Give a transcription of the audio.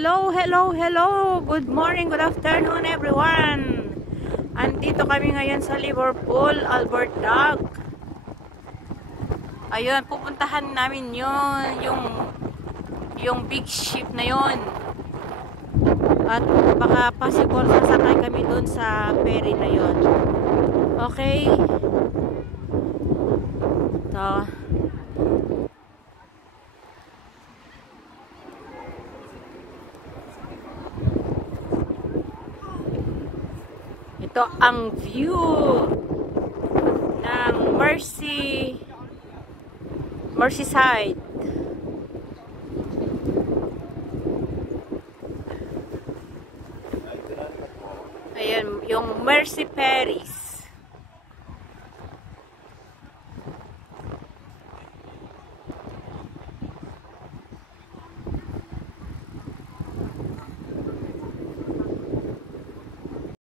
Hello, hello, hello. Good morning, good afternoon everyone. Andito kami ngayon sa Liverpool, Albert Dock. Ayun, pupuntahan namin yung big ship na yun. At baka possible sasakay kami dun sa ferry na yun. Okay? Ito ang view ng Merseyside. Ayan, yung Mersey Paris.